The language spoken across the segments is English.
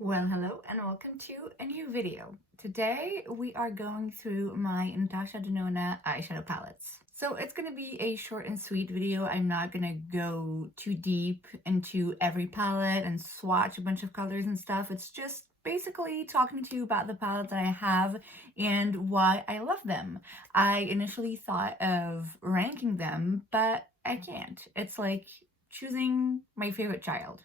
Well, hello and welcome to a new video. Today we are going through my Natasha Denona eyeshadow palettes. So it's going to be a short and sweet video. I'm not going to go too deep into every palette and swatch a bunch of colors and stuff. It's just basically talking to you about the palettes that I have and why I love them. I initially thought of ranking them, but I can't. It's like choosing my favorite child.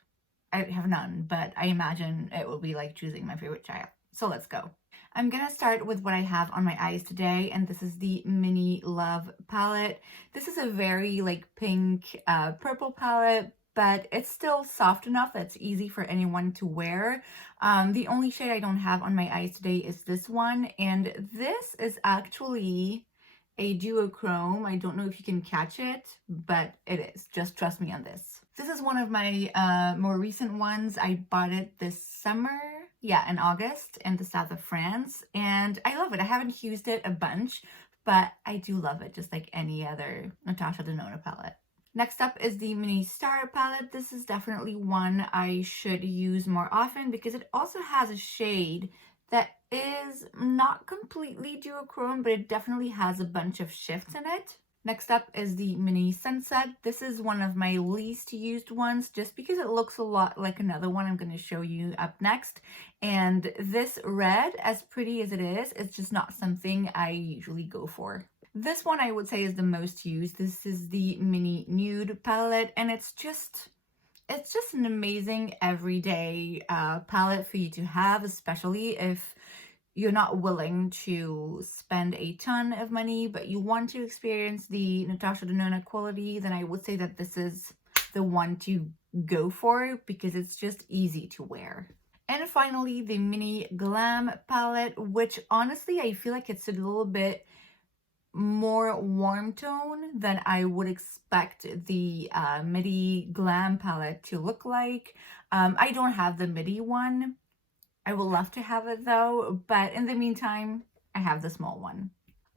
I have none, but I imagine it will be like choosing my favorite child. So let's go. I'm gonna start with what I have on my eyes today, and this is the Mini Love palette. This is a very like pink, purple palette, but it's still soft enough that it's easy for anyone to wear. The only shade I don't have on my eyes today is this one, and this is actually a duochrome. I don't know if you can catch it, but it is. Just trust me on this. This is one of my more recent ones. I bought it this summer, yeah, in August in the south of France, and I love it. I haven't used it a bunch, but I do love it, just like any other Natasha Denona palette. Next up is the Mini Star palette. This is definitely one I should use more often because it also has a shade that is not completely duochrome, but it definitely has a bunch of shifts in it. Next up is the Mini Sunset. This is one of my least used ones just because it looks a lot like another one I'm going to show you up next. And this red, as pretty as it is, it's just not something I usually go for. This one I would say is the most used. This is the Mini Nude palette, and it's just an amazing everyday palette for you to have, especially if you're not willing to spend a ton of money, but you want to experience the Natasha Denona quality, then I would say that this is the one to go for because it's just easy to wear. And finally, the Mini Glam palette, which honestly, I feel like it's a little bit more warm tone than I would expect the Midi Glam palette to look like. I don't have the Midi one. I would love to have it though, but in the meantime, I have the small one.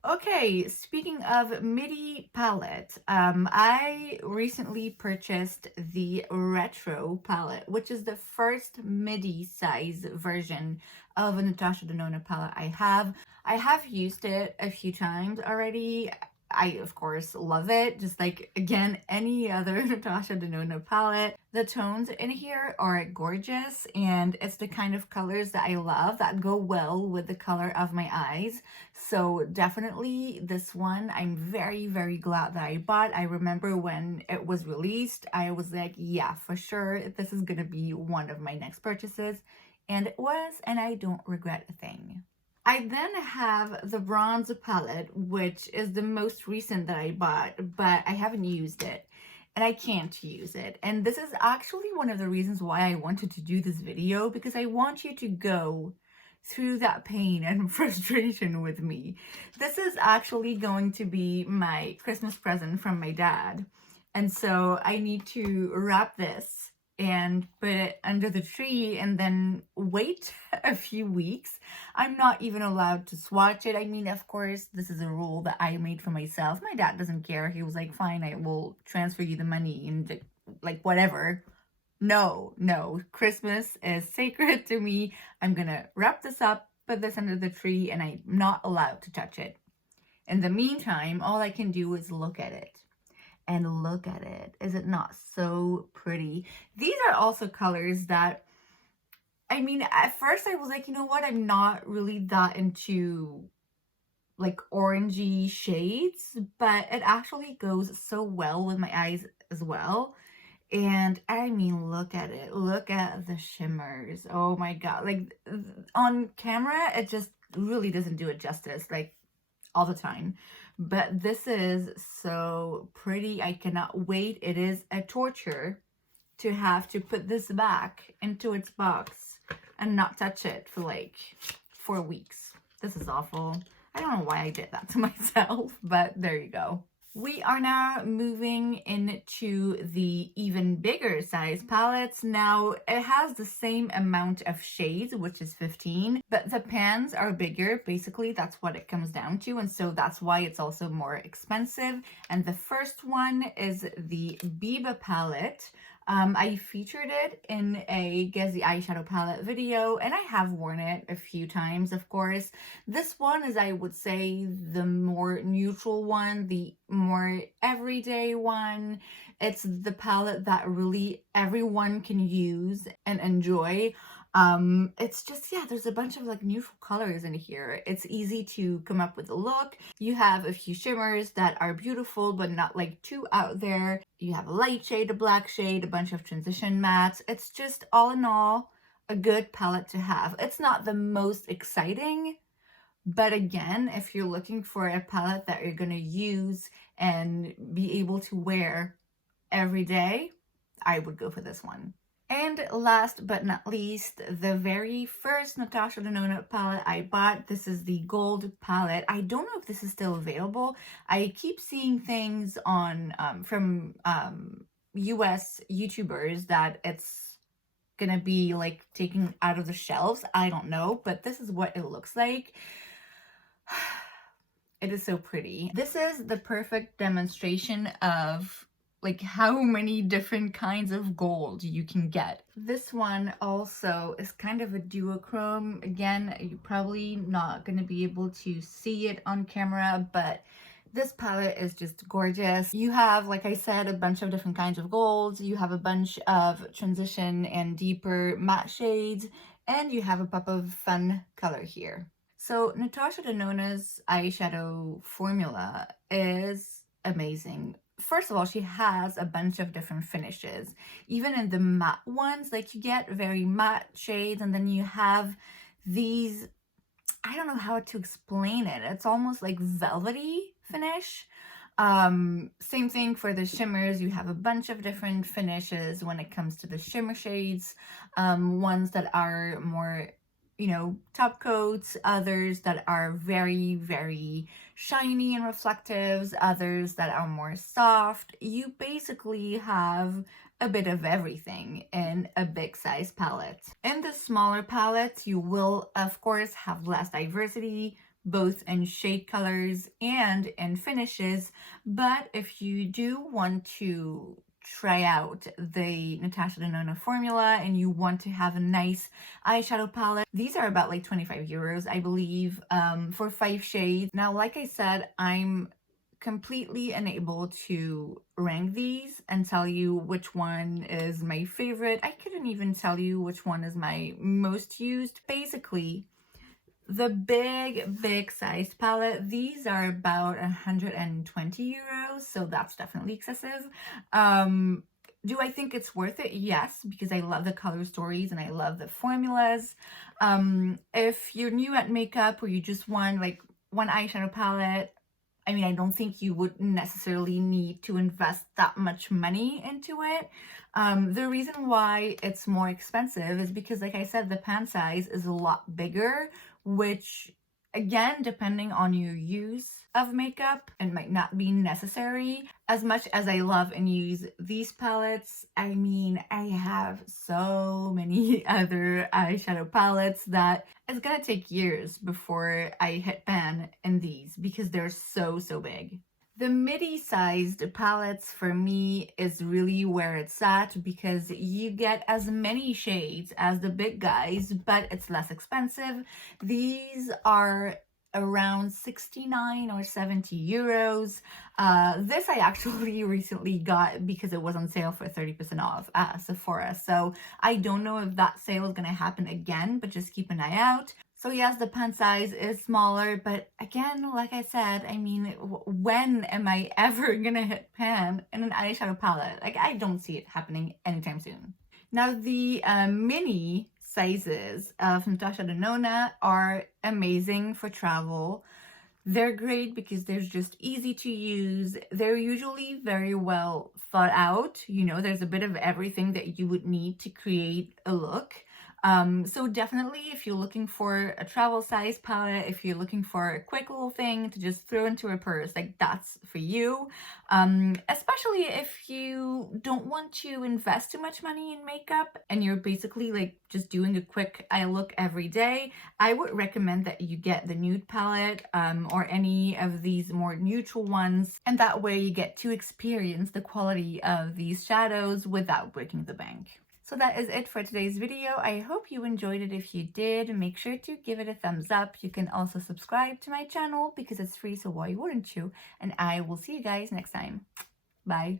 Okay, speaking of Midi palette, I recently purchased the Retro palette, which is the first Midi size version of a Natasha Denona palette I have. I have used it a few times already. I, of course, love it, just like, again, any other Natasha Denona palette. The tones in here are gorgeous, and it's the kind of colors that I love that go well with the color of my eyes. So definitely this one, I'm very, very glad that I bought. I remember when it was released, I was like, yeah, for sure, this is gonna be one of my next purchases. And it was, and I don't regret a thing. I then have the bronze palette, which is the most recent that I bought, but I haven't used it and I can't use it. And this is actually one of the reasons why I wanted to do this video, because I want you to go through that pain and frustration with me. This is actually going to be my Christmas present from my dad. And so I need to wrap this and put it under the tree and then wait a few weeks. I'm not even allowed to swatch it. I mean, of course, this is a rule that I made for myself. My dad doesn't care. He was like, fine, I will transfer you the money and like whatever. No, Christmas is sacred to me. I'm gonna wrap this up, put this under the tree, and I'm not allowed to touch it. In the meantime, all I can do is look at it. And look at it. Is it not so pretty? These are also colors that, I mean, at first I was like, you know what? I'm not really that into like orangey shades, but it actually goes so well with my eyes as well. And I mean, look at it. Look at the shimmers. Oh my God. Like on camera, it just really doesn't do it justice. Like all the time, but this is so pretty. I cannot wait. It is a torture to have to put this back into its box and not touch it for like 4 weeks. This is awful. I don't know why I did that to myself, but there you go. We are now moving into the even bigger size palettes. Now, it has the same amount of shades, which is 15, but the pans are bigger. Basically, that's what it comes down to, and so that's why it's also more expensive. And the first one is the Biba palette. I featured it in a Guess the Eyeshadow Palette video, and I have worn it a few times, of course. This one is, I would say, the more neutral one, the more everyday one. It's the palette that really everyone can use and enjoy. It's just, yeah, there's a bunch of like neutral colors in here. It's easy to come up with a look. You have a few shimmers that are beautiful but not like too out there. You have a light shade, a black shade, a bunch of transition mattes. It's just all in all a good palette to have. It's not the most exciting, but again, if you're looking for a palette that you're gonna use and be able to wear every day, I would go for this one. And last but not least, the very first Natasha Denona palette I bought. This is the gold palette. I don't know if this is still available. I keep seeing things on from US YouTubers that it's gonna be like taken out of the shelves. I don't know, but this is what it looks like. It is so pretty. This is the perfect demonstration of like how many different kinds of gold you can get. This one also is kind of a duochrome. Again, you're probably not going to be able to see it on camera, but this palette is just gorgeous. You have, like I said, a bunch of different kinds of golds. You have a bunch of transition and deeper matte shades, and you have a pop of fun color here. So Natasha Denona's eyeshadow formula is amazing. First of all, she has a bunch of different finishes. Even in the matte ones, like you get very matte shades, and then you have these, I don't know how to explain it. It's almost like velvety finish. Same thing for the shimmers. You have a bunch of different finishes when it comes to the shimmer shades. Ones that are more, you know, top coats, others that are very, very shiny and reflectives, others that are more soft. You basically have a bit of everything in a big size palette. In the smaller palettes, you will, of course, have less diversity, both in shade colors and in finishes. But if you do want to try out the Natasha Denona formula and you want to have a nice eyeshadow palette, these are about like 25 euros, I believe, for 5 shades. Now, like I said, I'm completely unable to rank these and tell you which one is my favorite. I couldn't even tell you which one is my most used. Basically, the big size palette, these are about 120 euros, so that's definitely excessive. Do I think it's worth it? Yes, because I love the color stories and I love the formulas. If you're new at makeup or you just want like one eyeshadow palette, I mean, I don't think you would necessarily need to invest that much money into it. The reason why it's more expensive is because, like I said, the pan size is a lot bigger, which, again, depending on your use of makeup, it might not be necessary. As much as I love and use these palettes, I mean, I have so many other eyeshadow palettes that it's gonna take years before I hit pan in these because they're so big. The midi-sized palettes for me is really where it's at because you get as many shades as the big guys, but it's less expensive. These are around 69 or 70 euros. This I actually recently got because it was on sale for 30% off at Sephora. So I don't know if that sale is going to happen again, but just keep an eye out. So yes, the pan size is smaller, but again, like I said, I mean, when am I ever gonna hit pan in an eyeshadow palette? Like, I don't see it happening anytime soon. Now, the mini sizes of Natasha Denona are amazing for travel. They're great because they're just easy to use. They're usually very well thought out. You know, there's a bit of everything that you would need to create a look. So definitely if you're looking for a travel size palette, if you're looking for a quick little thing to just throw into a purse, like that's for you. Especially if you don't want to invest too much money in makeup and you're basically like just doing a quick eye look every day, I would recommend that you get the nude palette or any of these more neutral ones, and that way you get to experience the quality of these shadows without breaking the bank. So that is it for today's video. I hope you enjoyed it. If you did, make sure to give it a thumbs up. You can also subscribe to my channel because it's free, so why wouldn't you? And I will see you guys next time. Bye.